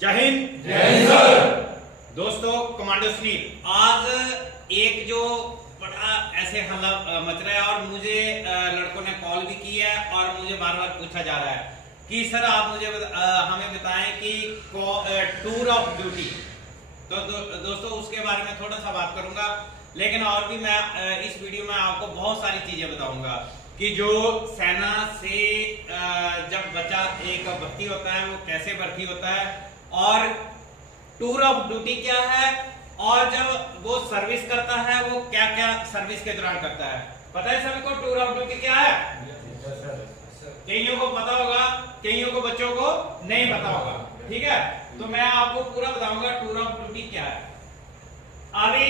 जय हिंद। जय हिंद सर। दोस्तों, कमांडो सुनील, आज एक जो बड़ा ऐसे हल्ला मच रहा है और मुझे लड़कों ने कॉल भी की है और मुझे बार बार पूछा जा रहा है कि सर आप मुझे हमें बताएं कि टूर ऑफ ड्यूटी। तो दोस्तों उसके बारे में थोड़ा सा बात करूंगा, लेकिन और भी मैं इस वीडियो में आपको बहुत सारी चीजें बताऊंगा कि जो सेना से जब बच्चा एक भर्ती होता है वो कैसे भर्ती होता है और टूर ऑफ ड्यूटी क्या है और जब वो सर्विस करता है वो क्या क्या सर्विस के दौरान करता है। पता है सभी को टूर ऑफ ड्यूटी क्या है? कईयों को पता होगा, कईयों को बच्चों को नहीं पता होगा। ठीक है, तो मैं आपको पूरा बताऊंगा टूर ऑफ ड्यूटी क्या है। अभी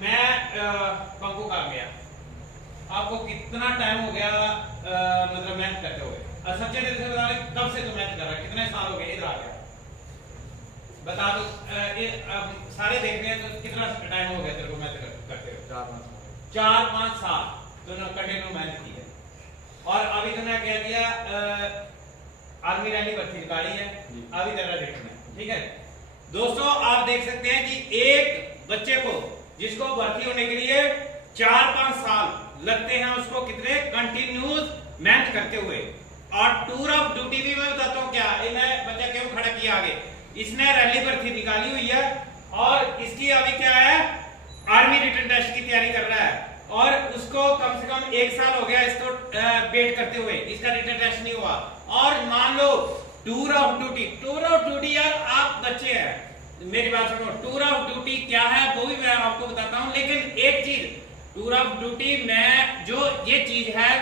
मैं पंकु का गया, आपको कितना टाइम हो गया मतलब मैथ करते हुए? सच्चे दिल से बता रहे, कब से तुम मैथ कर रहा है? कितने साल हो गए इधर आ गया? बता दो। सारे देख रहे हैं तो कितना टाइम हो गया तेरे को मैथ करते हुए? 4-5 साल तूने कंटिन्यू मैथ की है। और अभी तूने क्या किया? आर्मी रैली भर्ती निकाली है, अभी तेरा देखना है। ठीक है दोस्तों, आप देख सकते हैं कि एक बच्चे को जिसको भर्ती होने के लिए 4-5 साल लगते हैं, उसको कितने कंटिन्यूस मेहनत करते हुए। और टूर ऑफ ड्यूटी भी मैं बताता हूँ क्या इन्हें बच्चा क्यों खड़ा किया आगे। इसने रैली भर्ती निकाली हुई है और इसकी अभी क्या है, आर्मी रिटन टेस्ट की तैयारी कर रहा है और उसको कम से कम 1 साल हो गया इसको वेट करते हुए, इसका रिटन टेस्ट नहीं हुआ। और मान लो टूर ऑफ ड्यूटी यार आप बच्चे हैं, मेरी बात सुनो। टूर ऑफ ड्यूटी क्या है वो भी मैं आपको बताता हूं, लेकिन एक चीज, टूर ऑफ ड्यूटी में जो ये चीज है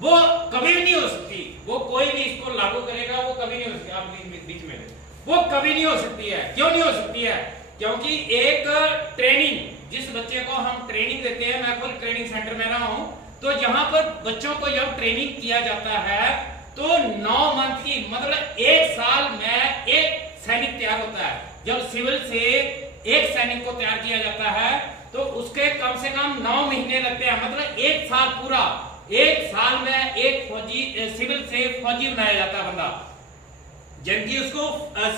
वो कभी भी नहीं हो सकती, वो कोई भी इसको लागू करेगा वो कभी नहीं हो सकती। आप बीच में वो कभी नहीं हो सकती है। क्यों नहीं हो सकती है? क्योंकि एक ट्रेनिंग, जिस बच्चे को हम ट्रेनिंग देते हैं, मैं खुद ट्रेनिंग सेंटर में रहा हूं, तो यहाँ पर बच्चों को जब ट्रेनिंग किया जाता है तो 9 मंथ की मतलब 1 साल में एक सैनिक तैयार होता है। जब सिविल से एक सैनिक को तैयार किया जाता है तो उसके कम से कम 9 महीने लगते हैं, मतलब 1 साल पूरा। 1 साल में एक फौजी, सिविल से फौजी बनाया जाता है बंदा, जबकि उसको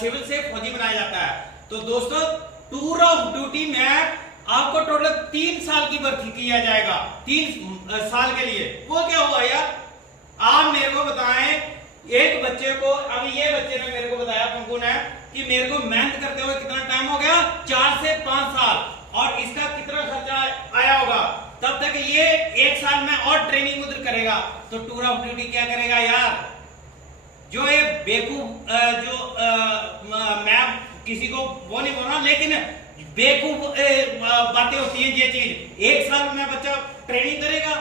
सिविल से फौजी बनाया जाता है। तो दोस्तों टूर ऑफ ड्यूटी में आपको टोटल 3 साल की भर्ती किया जाएगा, 3 साल के लिए। वो क्या हुआ यार, आप मेरे को बताएं। एक बच्चे को, अभी ये बच्चे ने मेरे को बताया, पंकु ने, कि मेरे को मेहनत करते हुए कितना टाइम हो गया? 4 से 5 साल। और इसका कितना खर्चा आया होगा? तब तक ये 1 साल में और ट्रेनिंग उधर करेगा। तो टूर ऑफ ड्यूटी क्या करेगा यार? जो ये बेवकूफ मैं किसी को वो नहीं बोल रहा, लेकिन बेवकूफ बातें होती हैं ये चीज। 1 साल में बच्चा ट्रेनिंग करेगा,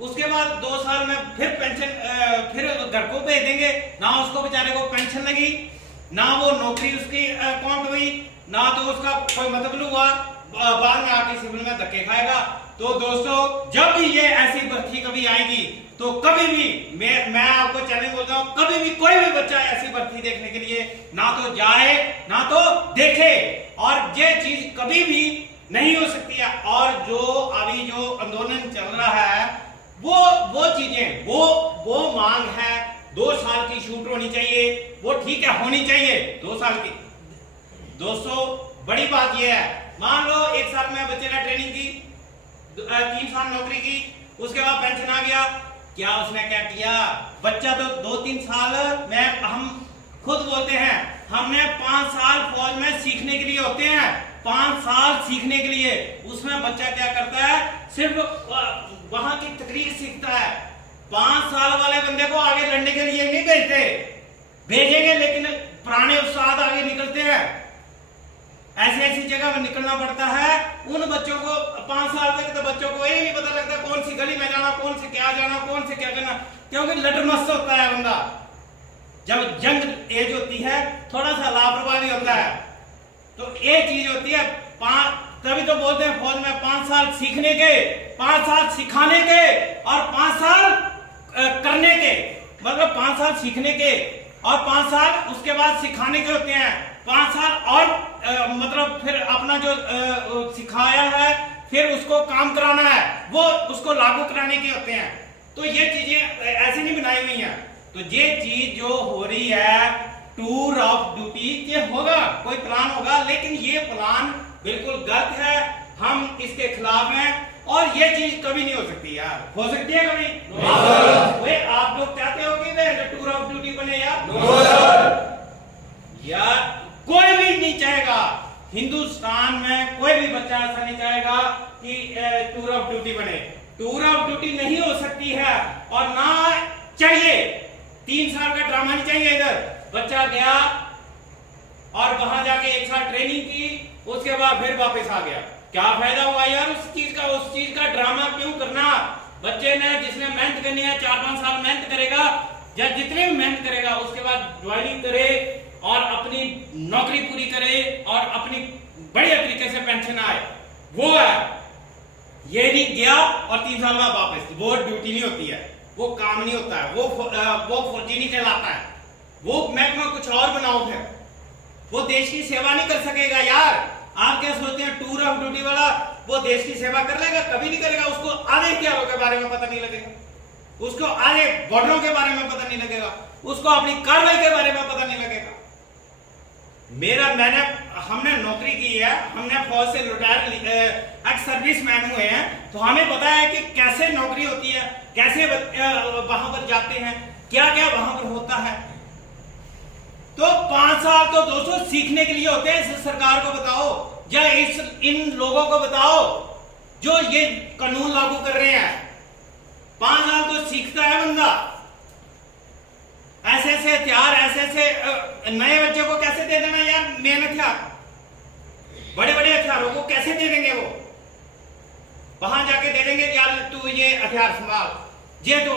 उसके बाद 2 साल में फिर पेंशन, फिर घर को भेज देंगे, ना उसको बेचारे को पेंशन लगी, ना वो नौकरी उसकी अकाउंट हुई, ना तो उसका कोई मतलब हुआ, बाद में आके सिविल में धक्के खाएगा। तो दोस्तों जब भी ये ऐसी भर्ती कभी आएगी तो कभी भी मैं आपको चैलेंज बोलता हूं, कभी भी कोई भी बच्चा ऐसी भर्ती देखने के लिए ना तो जाए ना तो देखे, और ये चीज कभी भी नहीं हो सकती है। और जो अभी जो आंदोलन चल रहा है वो चीजें, वो मांग है 2 साल की छूट होनी चाहिए, वो ठीक है होनी चाहिए 2 साल की। दोस्तों बड़ी बात यह है, मान लो 1 साल में बच्चे ने ट्रेनिंग की, 3 साल नौकरी की, उसके बाद पेंशन आ गया, क्या उसने क्या किया? बच्चा तो 2-3 साल में, हम खुद बोलते हैं हमने 5 साल फौज में सीखने के लिए होते हैं, 5 साल सीखने के लिए। उसमें बच्चा क्या करता है? सिर्फ वहां की तकरीर सीखता है। 5 साल वाले बंदे को आगे लड़ने के लिए नहीं भेजते, भेजेंगे लेकिन पुराने उस्ताद आगे निकलते हैं। ऐसी जगह में निकलना पड़ता है उन बच्चों को। 5 साल तक तो बच्चों को यही नहीं पता लगता कौन सी गली में जाना, कौन से क्या जाना, कौन से क्या करना, क्योंकि लटमस्त होता है बंदा। जब जंग एज होती है थोड़ा सा लापरवाह भी होता है। तो ये चीज होती है, तभी तो बोलते हैं फौज में 5 साल सीखने के, 5 साल सिखाने के और 5 साल करने के, मतलब 5 साल सीखने के और 5 साल उसके बाद सिखाने के होते हैं। 5 साल और मतलब फिर अपना जो सिखाया है फिर उसको काम कराना है, वो उसको लागू कराने के होते हैं। तो ये चीजें ऐसी नहीं बनाई हुई हैं। तो ये चीज जो हो रही है टूर ऑफ ड्यूटी के होगा, कोई प्लान होगा, लेकिन ये प्लान बिल्कुल गलत है, हम इसके खिलाफ हैं और ये चीज कभी नहीं हो सकती यार। हो सकती है कभी? वे आप लोग चाहते हो कि टूर ऑफ ड्यूटी बने यार कोई भी नहीं चाहेगा, हिंदुस्तान में कोई भी बच्चा ऐसा नहीं चाहेगा कि टूर ऑफ ड्यूटी बने। टूर ऑफ ड्यूटी नहीं हो सकती है और ना चाहिए। 3 साल का ड्रामा नहीं चाहिए। इधर बच्चा गया और वहां जाके 1 साल ट्रेनिंग की, उसके बाद फिर वापस आ गया, क्या फायदा हुआ यार उस चीज का ड्रामा क्यों करना? बच्चे ने जिसने मेहनत करनी है 4-5 साल मेहनत करेगा, या जितने भी मेहनत करेगा उसके बाद ज्वाइनिंग करे और अपनी नौकरी पूरी करे और अपनी बढ़िया तरीके से पेंशन आए, वो है। ये नहीं गया और 3 साल बाद वापस, वो ड्यूटी नहीं होती है, वो काम नहीं होता है, वो फौजी नहीं कहलाता है, वो महकमा कुछ और बनाओ, फिर वो देश की सेवा नहीं कर सकेगा यार। आप क्या सोचते हैं टूर ऑफ ड्यूटी वाला वो देश की सेवा कर लेगा? कभी नहीं करेगा। उसको आधे हथियारों के बारे में पता नहीं लगेगा, उसको आधे बॉर्डरों के बारे में पता नहीं लगेगा, उसको अपनी कार्रवाई के बारे में पता नहीं लगेगा। हमने नौकरी की है, हमने फौज से रिटायर एक्स सर्विस मैन हुए हैं, तो हमें पता है कि कैसे नौकरी होती है, कैसे वहां पर जाते हैं, क्या क्या वहां पर होता है। तो 5 साल तो दोस्तों सीखने के लिए होते हैं। इस सरकार को बताओ या इन लोगों को बताओ जो ये कानून लागू कर रहे हैं। 5 साल तो सीखता है बंदा। ऐसे हथियार, ऐसे नए बच्चे को कैसे दे देना यार मेन हथियार? बड़े बड़े हथियारों को कैसे दे देंगे? वो वहां जाके दे देंगे यार तू ये हथियार संभाल, ये तो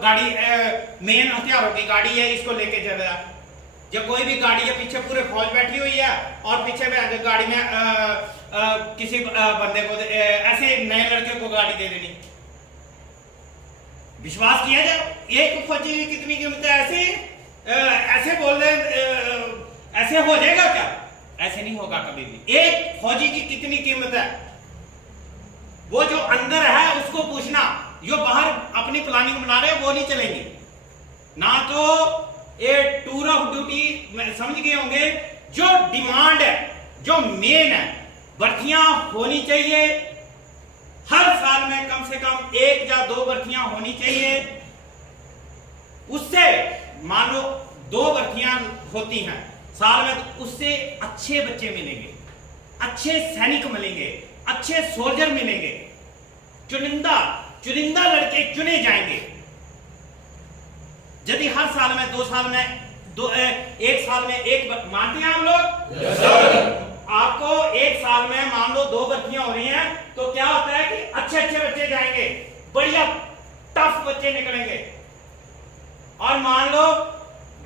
गाड़ी मेन हथियारों की गाड़ी है, इसको लेके चल जा। जब कोई भी गाड़ी है पीछे पूरे फौज बैठी हुई है और पीछे में गाड़ी में किसी बंदे को ऐसे नए लड़के को गाड़ी दे देनी, विश्वास किया जाए एक फौजी की कितनी कीमत है? ऐसे बोल रहे ऐसे हो जाएगा क्या? ऐसे नहीं होगा कभी भी। एक फौजी की कितनी कीमत है वो जो अंदर है उसको पूछना, जो बाहर अपनी प्लानिंग बना रहे हैं वो नहीं चलेंगे ना। तो ये टूर ऑफ ड्यूटी समझ गए होंगे। जो डिमांड है, जो मेन है, भर्तियां होनी चाहिए हर साल में, कम से कम 1 या 2 भर्तियां होनी चाहिए। उससे मान लो 2 भर्तियां होती हैं साल में, तो उससे अच्छे बच्चे मिलेंगे, अच्छे सैनिक मिलेंगे, अच्छे सोल्जर मिलेंगे, चुनिंदा लड़के चुने जाएंगे। यदि हर साल में 2 साल में 1 साल में एक मानते हैं हम लोग? आपको 1 साल में मान लो 2 भर्तियां हो रही हैं, तो क्या होता है कि अच्छे बच्चे जाएंगे, बढ़िया टफ बच्चे निकलेंगे। और मान लो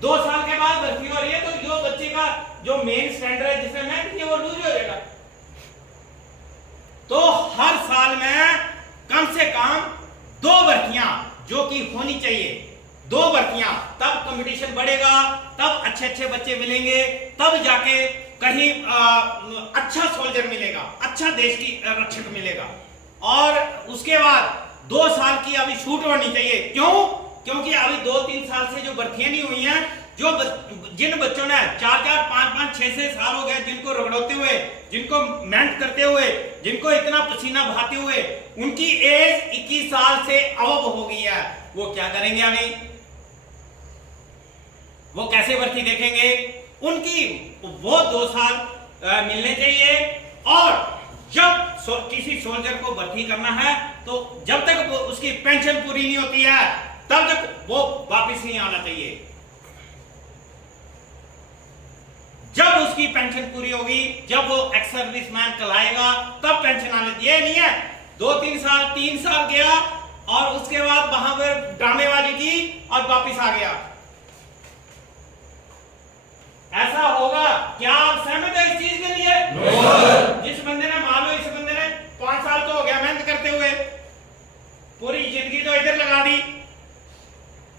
2 साल के बाद भर्ती हो रही है, तो जो बच्चे का जो मेन स्टैंडर्ड है जिसमें मेहनत की, वो लूज हो जाएगा। तो हर साल में कम से कम 2 भर्तियां जो कि होनी चाहिए, 2 भर्तियां, तब कंपटीशन बढ़ेगा, तब अच्छे बच्चे मिलेंगे, तब जाके कहीं अच्छा सोल्जर मिलेगा, अच्छा देश की रक्षक मिलेगा। और उसके बाद 2 साल की अभी छूट होनी चाहिए। क्यों? क्योंकि अभी 2-3 साल से जो भर्तियां नहीं हुई हैं, जिन बच्चों ने 4-4, 5-5, 6-6 साल हो गए जिनको रगड़ोते हुए, जिनको मेहनत करते हुए, जिनको इतना पसीना बहाते हुए, उनकी एज 21 साल से अब हो गई है, वो क्या करेंगे? अभी वो कैसे भर्ती देखेंगे? उनकी वो 2 साल मिलने चाहिए। और जब किसी सोल्जर को भर्ती करना है, तो जब तक वो उसकी पेंशन पूरी नहीं होती है, तब तक वो वापस नहीं आना चाहिए। जब उसकी पेंशन पूरी होगी, जब वो एक्स सर्विसमैन कहलाएगा, तब पेंशन आने चाहिए। ये नहीं है 2-3 साल 3 साल गया और उसके बाद वहां पर ड्रामेबाजी की और वापिस आ गया। ऐसा होगा क्या? आप सहमत है इस चीज के लिए? जिस बंदे ने मान लो, इस बंदे ने 5 साल तो हो गया मेहनत करते हुए, पूरी जिंदगी तो इधर लगा दी,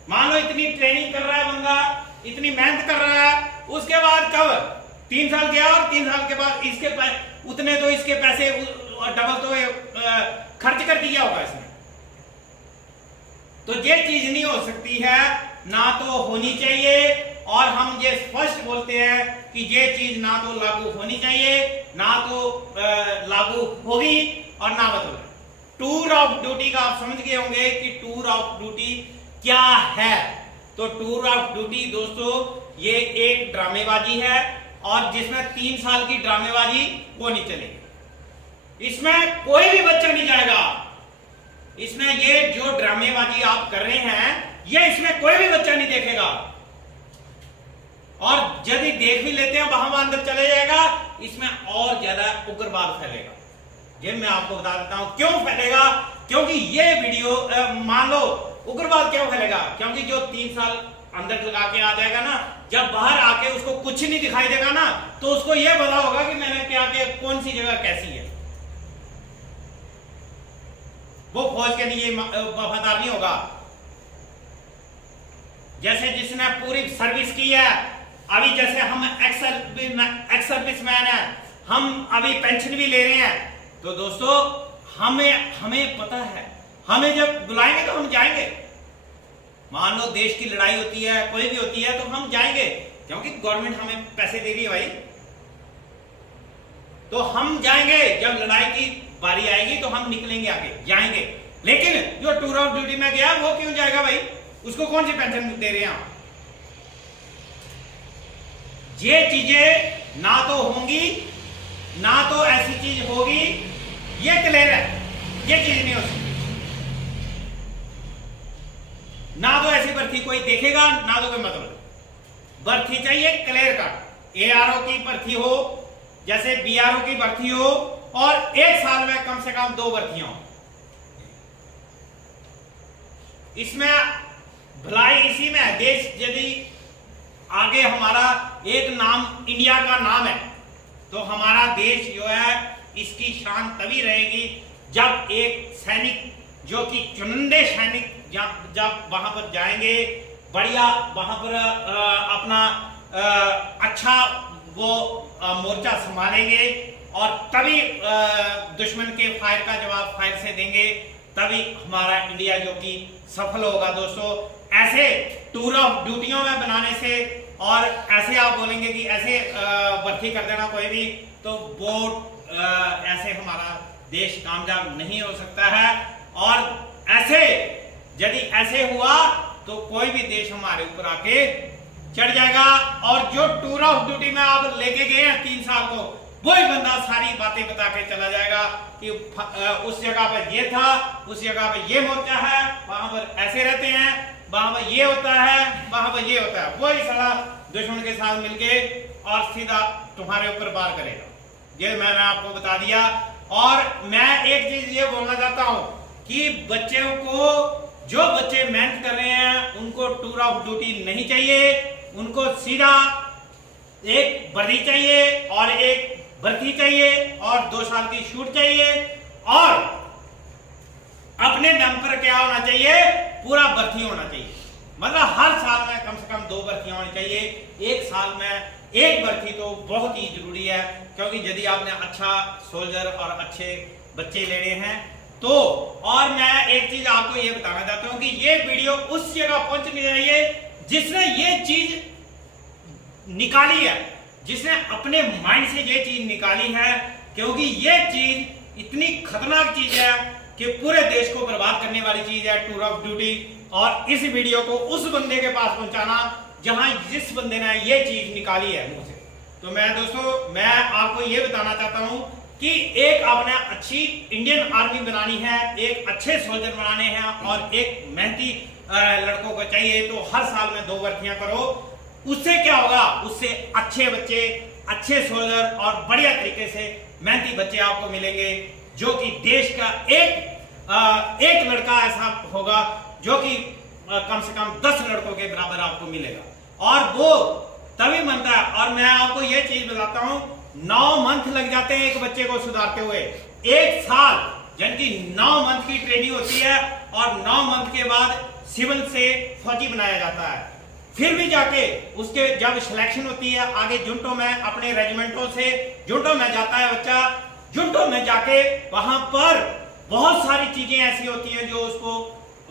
मान लो इतनी ट्रेनिंग कर रहा है बंदा, इतनी मेहनत कर रहा है, उसके बाद कब 3 साल गया और 3 साल के बाद इसके उतने तो इसके पैसे डबल तो खर्च कर दिया होगा इसने। तो ये चीज नहीं हो सकती है, ना तो होनी चाहिए। और हम ये स्पष्ट कि ये चीज ना तो लागू होनी चाहिए, ना तो लागू होगी और ना बदल। टूर ऑफ ड्यूटी का आप समझ गए होंगे कि टूर ऑफ ड्यूटी क्या है। तो टूर ऑफ ड्यूटी दोस्तों ये एक ड्रामेबाजी है और जिसमें 3 साल की ड्रामेबाजी वो नहीं चलेगी। इसमें कोई भी बच्चा नहीं जाएगा। इसमें ये जो ड्रामेबाजी आप कर रहे हैं ये इसमें कोई भी बच्चा नहीं देखेगा, और यदि देख भी लेते हैं वहां अंदर चले जाएगा, इसमें और ज्यादा उग्रवाद फैलेगा। ये मैं आपको बता देता हूं क्यों फैलेगा, क्योंकि ये वीडियो मान लो उग्रवाद क्यों फैलेगा, क्योंकि जो 3 साल अंदर लगा के आ जाएगा ना, जब बाहर आके उसको कुछ नहीं दिखाई देगा ना, तो उसको यह पता होगा कि मैंने क्या किया, कौन सी जगह कैसी है। वो फौज के लिए वफादार नहीं होगा। जैसे जिसने पूरी सर्विस की है, अभी जैसे हम एक्स सर्विसमैन है, हम अभी पेंशन भी ले रहे हैं, तो दोस्तों हमें पता है, हमें जब बुलाएंगे तो हम जाएंगे। मान लो देश की लड़ाई होती है, कोई भी होती है, तो हम जाएंगे क्योंकि गवर्नमेंट हमें पैसे दे रही है भाई, तो हम जाएंगे। जब लड़ाई की बारी आएगी तो हम निकलेंगे, आगे जाएंगे। लेकिन जो टूर ऑफ ड्यूटी में गया वो क्यों जाएगा भाई, उसको कौन सी पेंशन दे रहे हैं आप? ये चीजें ना तो होंगी, ना तो ऐसी चीज होगी, ये क्लियर है। ये चीज नहीं हो सकती, ना तो ऐसी भर्ती कोई देखेगा, ना तो कोई मतलब। भर्ती चाहिए क्लियर कट, एआरओ की भर्ती हो, जैसे बीआरओ की भर्ती हो, और 1 साल में कम से कम 2 भर्तियां हो। इसमें भलाई इसी में है। देश यदि आगे हमारा एक नाम इंडिया का नाम है, तो हमारा देश जो है इसकी शान तभी रहेगी जब एक सैनिक जो कि चुनिंदे सैनिक जब वहां पर जाएंगे, बढ़िया वहां पर अपना अच्छा वो मोर्चा संभालेंगे, और तभी दुश्मन के फायर का जवाब फायर से देंगे, तभी हमारा इंडिया जो कि सफल होगा। दोस्तों ऐसे टूर ऑफ ड्यूटियों में बनाने से, और ऐसे आप बोलेंगे कि ऐसे भर्ती कर देना कोई भी, तो वो ऐसे हमारा देश कामयाब नहीं हो सकता है। और ऐसे यदि ऐसे हुआ तो कोई भी देश हमारे ऊपर आके चढ़ जाएगा। और जो टूर ऑफ ड्यूटी में आप लेके गए हैं 3 साल को, वही बंदा सारी बातें बता के चला जाएगा कि उस जगह पर ये था, उस जगह पर ये मोर्चा है, वहां पर ऐसे रहते हैं, वहां पर ये होता है, वहां पर ये होता है। वही साला दुश्मन के साथ मिलके और सीधा तुम्हारे ऊपर वार करेगा। ये मैंने आपको बता दिया। और मैं एक चीज ये बोलना चाहता हूं कि बच्चों को, जो बच्चे मेहनत कर रहे हैं, उनको टूर ऑफ ड्यूटी नहीं चाहिए, उनको सीधा एक वर्दी चाहिए और एक भर्ती चाहिए और 2 साल की छूट चाहिए, और अपने दम पर क्या होना चाहिए, पूरा भर्ती होना चाहिए। मतलब हर साल में कम से कम 2 भर्तियां होनी चाहिए, 1 साल में 1 भर्ती तो बहुत ही जरूरी है। क्योंकि यदि आपने अच्छा सोल्जर और अच्छे बच्चे लेने हैं तो। और मैं एक चीज आपको ये बताना चाहता हूं कि ये वीडियो उस जगह पहुंचनी चाहिए जिसने ये चीज निकाली है, जिसने अपने माइंड से ये चीज निकाली है, क्योंकि ये चीज इतनी खतरनाक चीज है कि पूरे देश को बर्बाद करने वाली चीज है टूर ऑफ ड्यूटी। और इस वीडियो को उस बंदे के पास पहुंचाना जहां जिस बंदे ने ये चीज निकाली है मुझसे। तो मैं दोस्तों मैं आपको ये बताना चाहता हूं कि एक आपने अच्छी इंडियन आर्मी बनानी है, एक अच्छे सोल्जर बनाने हैं, और एक मेहनती लड़कों को चाहिए, तो हर साल में 2 भर्तियां करो। उससे क्या होगा, उससे अच्छे बच्चे, अच्छे सोल्जर और बढ़िया तरीके से मेहनती बच्चे आपको मिलेंगे, जो कि देश का एक लड़का ऐसा होगा जो कि कम से कम 10 लड़कों के बराबर आपको मिलेगा, और वो तभी बनता है। और मैं आपको ये चीज बताता हूं, 9 मंथ लग जाते हैं एक बच्चे को सुधारते हुए। 1 साल यानी कि 9 मंथ की ट्रेनिंग होती है, और 9 मंथ के बाद सिविल से फौजी बनाया जाता है। फिर भी जाके उसके जब सिलेक्शन होती है आगे जुंटों में, अपने रेजिमेंटों से जुंटों में जाता है बच्चा। जुंटों में जाके वहां पर बहुत सारी चीजें ऐसी होती हैं जो उसको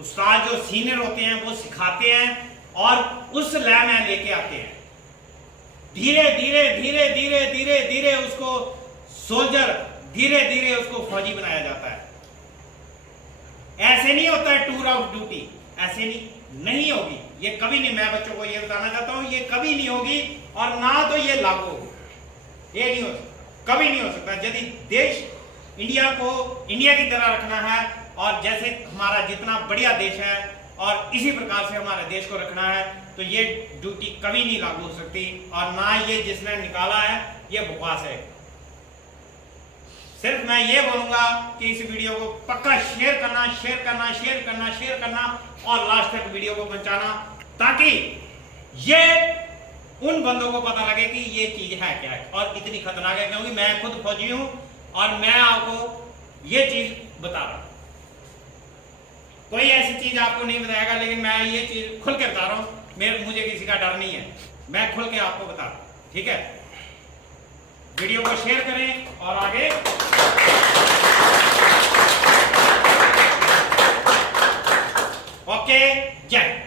उस्ताद जो सीनियर होते हैं वो सिखाते हैं, और उस लय में लेके आते हैं। धीरे धीरे धीरे धीरे धीरे धीरे उसको सोल्जर, धीरे धीरे उसको फौजी बनाया जाता है। ऐसे नहीं होता है टूर ऑफ ड्यूटी, ऐसे नहीं होगी ये, कभी नहीं। मैं बच्चों को ये बताना चाहता हूं, ये कभी नहीं होगी और ना तो ये लागू होगी, ये नहीं हो सकता, कभी नहीं हो सकता। यदि देश इंडिया को इंडिया की तरह रखना है और जैसे हमारा जितना बढ़िया देश है और इसी प्रकार से हमारे देश को रखना है, तो ये ड्यूटी कभी नहीं लागू हो सकती। और ना ये जिसने निकाला है ये बकवास है। सिर्फ मैं ये बोलूंगा कि इस वीडियो को पक्का शेयर करना, शेयर करना, शेयर करना, शेयर करना और लास्ट तक वीडियो को पहुंचाना, ताकि ये उन बंदों को पता लगे कि ये चीज है क्या है और इतनी खतरनाक है। क्योंकि मैं खुद फौजी हूं और मैं आपको ये चीज बता रहा हूं। कोई ऐसी चीज आपको नहीं बताएगा, लेकिन मैं ये चीज खुल के बता रहा हूं। मुझे किसी का डर नहीं है, मैं खुल के आपको बता रहा हूं। ठीक है, वीडियो को शेयर करें और आगे ओके, जय।